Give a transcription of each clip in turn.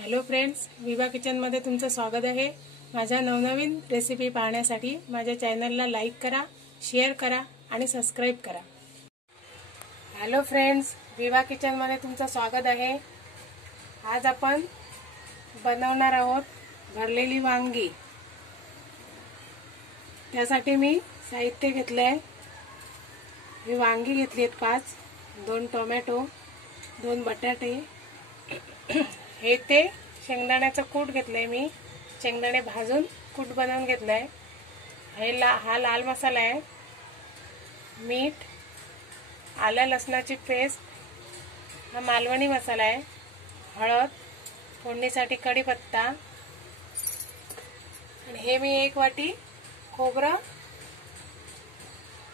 Hello friends, विवा किचनमध्ये तुमचं स्वागत आहे। माझ्या नवनवीन रेसिपी पाहण्यासाठी माझ्या चॅनलला लाईक करा, शेअर करा आणि सबस्क्राइब करा। हॅलो फ्रेंड्स, विवा किचनमध्ये तुमचं स्वागत आहे। आज आपण बनवणार आहोत भरलेली वांगी। त्यासाठी मी साहित्य घेतले ही वांगी घेतली आहेत 5, 2 टोमॅटो, 2 बटाटे, हे ते शेंगदाण्याचं कूट घेतलंय मी, शेंगदाणे भाजून कूट बनवून घेतलंय। हा लाल मसाला आहे, मीठ, आलं लसणाची पेस्ट, हा मालवणी मसाला आहे, हळद, फोडणीसाठी कढीपत्ता, आणि हे मी 1 वाटी खोबरं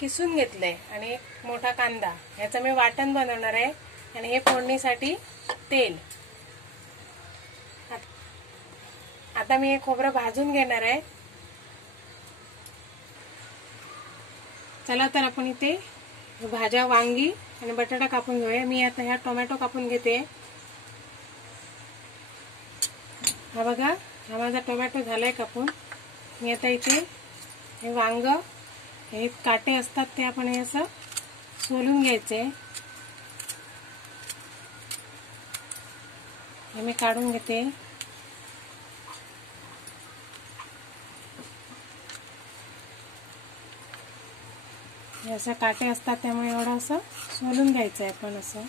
किसून घेतलंय आणि 1 मोठा कांदा, याचं मी वाटण बनवणार आहे। आणि हे फोडणीसाठी तेल। आता मी हे खोबरं भाजून घेणार आहे। चला तर आपण इथे भाज्या वांगी आणि बटाटा कापून घेऊया। मी आता ह्या टोमॅटो कापून घेते। हा बघा, हा माझा टोमॅटो झालाय कापून। मी आता इथे हे वांग, हे काटे असतात ते आपण हे असं सोलून घ्यायचे। हे मी काढून घेते। हे असं काटे असतात त्यामुळे एवढं असं सोलून घ्यायचं आहे आपण, असं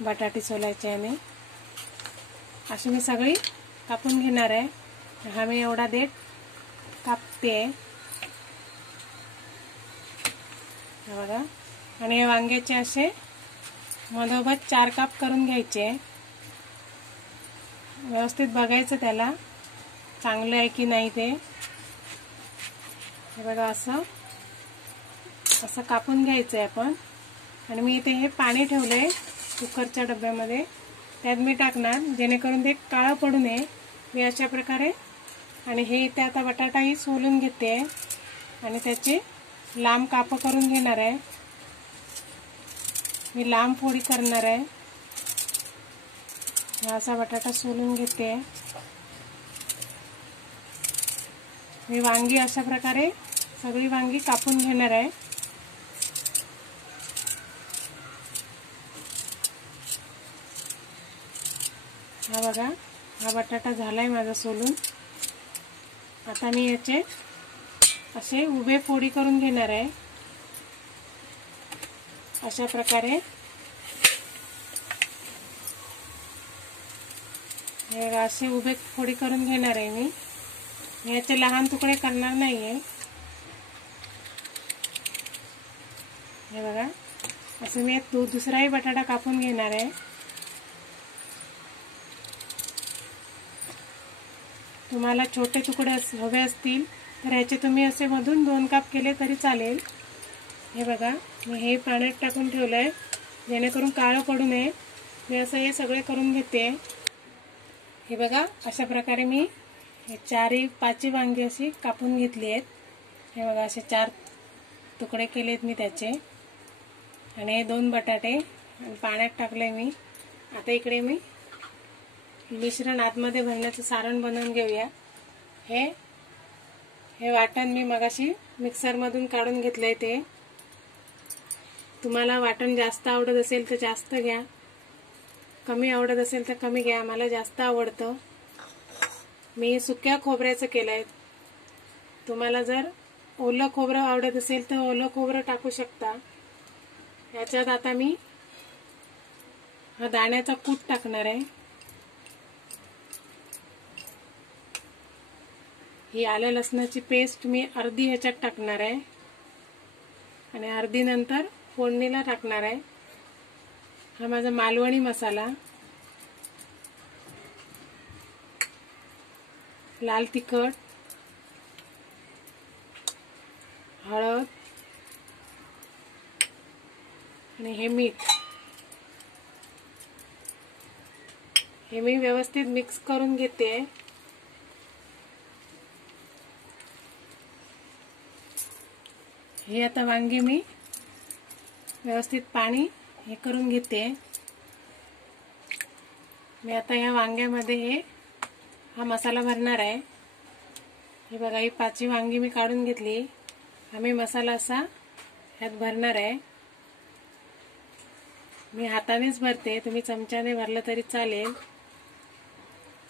बटाटे सोलायचे आणि अशी मी सगळी कापून घेणार आहे। हा मी एवढा देठ कापते बघा। आणि हे वांग्याचे असे मधोमध 4 काप करून घ्यायचे। व्यवस्थित बघायचं त्याला चांगलं आहे की नाही ते। हे बघा, असं असं कापून घ्यायचंय आपण। आणि मी इथे हे पाणी ठेवलंय कुकरच्या डब्यामध्ये, त्यात मी टाकणार जेणेकरून ते काळं पडू नये। मी अशा प्रकारे, आणि हे इथे आता बटाटाही सोलून घेते आणि त्याचे लांब काप करून घेणार आहे। मी लांब फोडी करणार आहे। असा बटाटा सोलून घेते। मी वांगी अशा प्रकारे सगळी वांगी कापून घेणार आहे। हा बघा, हा बटाटा झालाय माझा सोलून। आता मी याचे असे उभे फोडी करून घेणार आहे अशा प्रकारे। हे असे उभे फोडी करून घेणार आहे मी। याचे लहान तुकडे करणार नाहीये। हे बघा, असं मी दुसराही बटाटा कापून घेणार आहे। तुम्हाला छोटे तुकडे हवे असतील तर ह्याचे तुम्ही असे मधून 2 काप केले तरी चालेल। हे बघा, मी हे पाण्यात टाकून ठेवलंय जेणेकरून काळं पडू नये। मी असं हे सगळे करून घेते। हे बघा, अशा प्रकारे मी 4-5 वांगी अशी कापून घेतली आहेत। हे बघा, असे 4 तुकडे केलेत मी त्याचे। आणि हे 2 बटाटे पाण्यात टाकले मी। आता इकडे मी मिश्रण आतमध्ये भरण्याचं सारण बनवून घेऊया। हे वाटण मी मगाशी मिक्सरमधून काढून घेतलंय ते। तुम्हाला वाटण जास्त आवडत असेल तर जास्त घ्या, कमी आवडत असेल तर कमी घ्या। मला जास्त आवडतं। मी सुक्या खोबऱ्याचं केलंय। तुम्हाला जर ओलं खोबरं आवडत असेल तर ओलं खोबरं टाकू शकता। याच्यात आता मी हा दाण्याचा कूट टाकणार आहे। ही आलं लसणाची पेस्ट मी अर्धी ह्याच्यात टाकणार आहे आणि अर्धी नंतर फोडणीला टाकणार आहे। हा माझा मालवणी मसाला, लाल तिखट, हळद आणि हे मीठ, हे मी व्यवस्थित मिक्स करून घेते। हे आता वांगी मी व्यवस्थित पाणी हे करून घेते। मी आता ह्या वांग्यामध्ये हा मसाला भरणार आहे। हे बघा, ही 5 वांगी मी काढून घेतली। आम्ही मसाला असा ह्यात भरणार आहे। मी हातानेच भरते, तुम्ही चमच्याने भरलं तरी चालेल।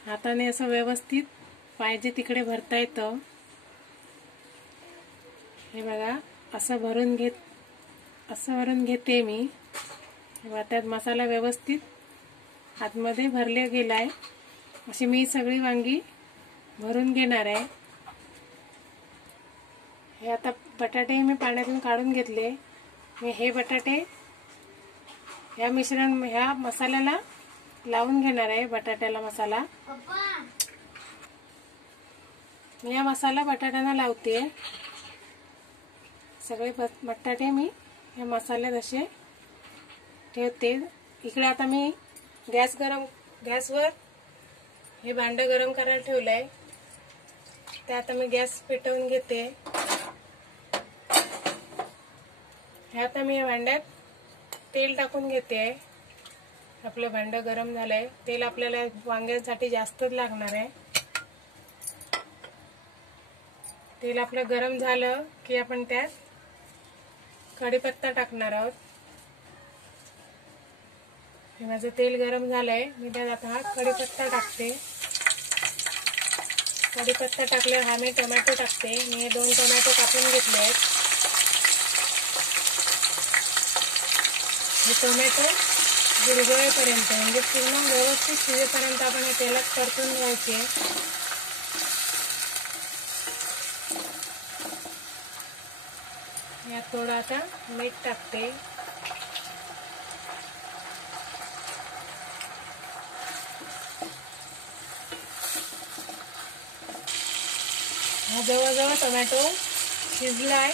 हाताने असं व्यवस्थित पाहिजे तिकडे भरता येतं। हे बघा, असं भरून घेते मी। त्यात मसाला व्यवस्थित आतमध्ये भरले गेलाय। अशी मी सगळी वांगी भरून घेणार आहे। हे आता बटाटे मी पाण्यातून काढून घेतले। मी हे बटाटे ह्या मसाल्याला लावून घेणार आहे। बटाट्याला मसाला मी हा मसाला बटाट्यांना लावते। सगळे बटाटे मी या मसाल्यात असे ठेवते। इकडे आता मी गॅसवर हे भांड गरम करायला ठेवलंय। ते आता मी गॅस पेटवून घेते। हे आता मी या भांड्यात तेल टाकून घेते। आपलं भांड गरम झालंय। तेल आपल्याला वांग्यांसाठी जास्तच लागणार आहे। तेल आपलं गरम झालं की आपण त्यात कढीपत्ता टाकणार आहोत। हे माझं तेल गरम झालंय, मी त्यात आता हा कढीपत्ता टाकते। कढीपत्ता टाकल्यावर हा मी टोमॅटो टाकते। मी हे 2 टोमॅटो कापून घेतले आहेत। हे टोमॅटो विरघळेपर्यंत म्हणजे पूर्ण व्यवस्थित शिजेपर्यंत आपण हे तेलात परतून घ्यायचे। यात थोडं आता मीठ टाकते। हा जवळजवळ टोमॅटो शिजलाय।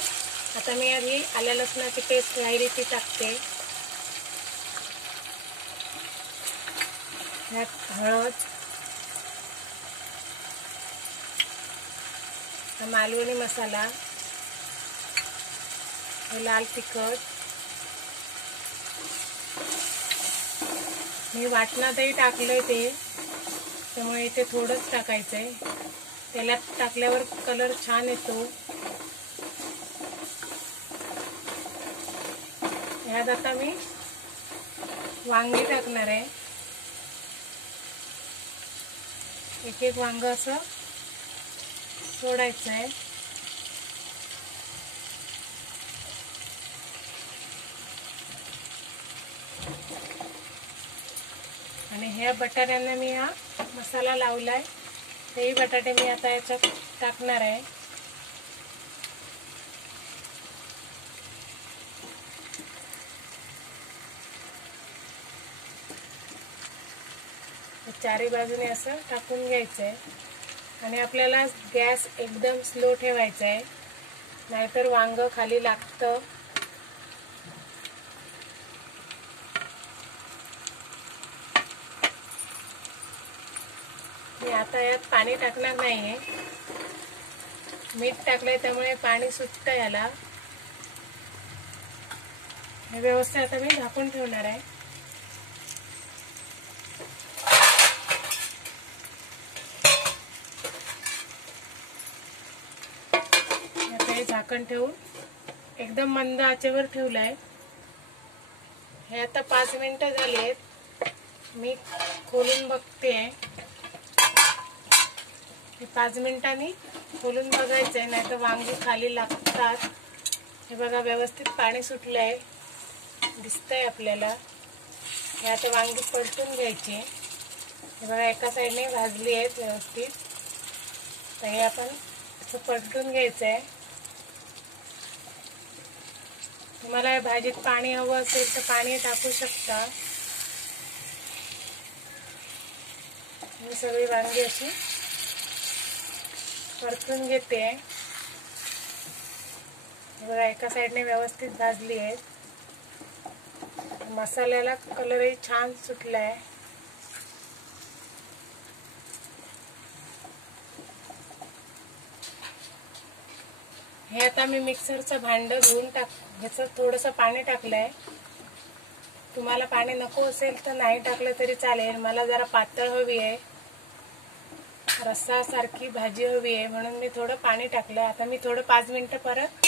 आता मी आधी आल्या लसणाची पेस्ट राहिली ती टाकते। यात हळद, मालवणी मसाला, लाल तिखट, मी वाटणातही टाकलंय ते, त्यामुळे इथे थोडंच टाकायचंय। तेलात टाकल्यावर कलर छान येतो। यात आता मी वांगी टाकणार आहे। एक एक वांग असं सोडायचं आहे। आणि ह्या बटाट्यांना मी हा मसाला लावलाय। तेही बटाटे मी आता याच्यात टाकणार आहे। चारी बाजूने असं टाकून घ्यायचंय आणि आपल्याला गॅस एकदम स्लो ठेवायचा आहे, नाहीतर वांग खाली लागतं। मी आता यात पाणी टाकणार नाहीये, मीठ टाकलंय त्यामुळे पाणी सुटतं याला। हे व्यवस्थित आता मी झाकून ठेवणार आहे। आता हे झाकण ठेवून एकदम मंद आचेवर ठेवलंय। हे आता 5 मिनिटं झालीत। मी खोलून बघते। हे 5 मिनिटांनी खोलून बघायचंय, नाहीतर वांगी खाली लागतात। हे बघा, व्यवस्थित पाणी सुटलंय, दिसतंय आपल्याला। हे आता वांगी परतून घ्यायची। हे बघा, एका साईडने भाजली आहेत व्यवस्थित। तर हे आपण असं परतून घ्यायचंय। तुम्हाला या भाजीत पाणी हवं असेल तर पाणी टाकू शकता। मी सगळी वांगी अशी परतून घेते। बघा, एका साईडने व्यवस्थित भाजली आहे। मसाल्याला कलरही छान सुटलाय। हे आता मी मिक्सरचं भांड धुवून ह्याचं थोडंसं पाणी टाकलंय तुम्हाला पाणी नको असेल तर नाही टाकलं तरी चालेल. मला जरा पातळ हवी आहे, रस्सासारखी भाजी हवी आहे, म्हणून मी थोडं पाणी टाकलं. आता मी थोडं 5 मिनिटं परत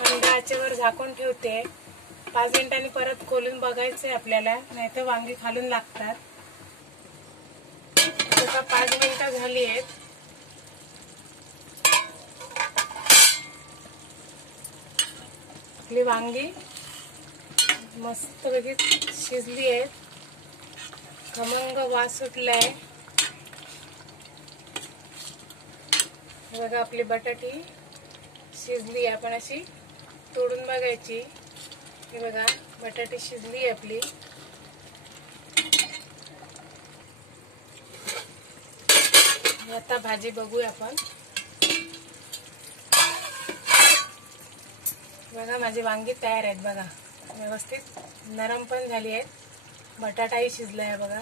मंद आचेवर झाकून ठेवते. 5 मिनिटांनी परत खोलून बघायचंय आपल्याला, नाहीतर वांगी खालून लागतात. आता 5 मिनिटं झाली आहेत. आपली वांगी मस्तपैकी शिजली आहेत. खमंग वास सुटलाय. बघा आपली बटाटी शिजली. आपण अशी तोडून बघायची. हे बघा बटाटी शिजली आहे आपली. आता भाजी बघूया आपण. बघा माझी वांगी तयार आहेत. बघा व्यवस्थित नरम पण झाली आहेत. बटाटाही शिजला आहे बघा,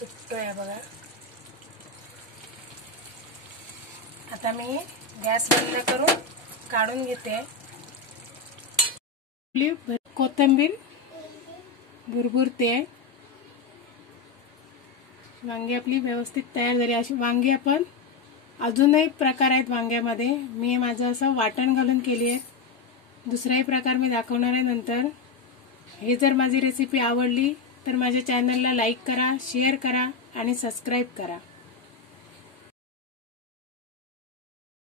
तुटतोय बघा. आता मी गॅस बंद करून काढून घेते. कोथिंबीर भुरभुरते. वांगी आपली व्यवस्थित तयार झाली. अशी वांगी आपण अजूनही प्रकार आहेत वांग्यामध्ये. मी माझं असं वाटण घालून केली आहे. दुसराही प्रकार मी दाखवणार आहे नंतर. हे जर माझी रेसिपी आवडली तर माझ्या चॅनलला लाईक करा, शेअर करा आणि सबस्क्राईब करा.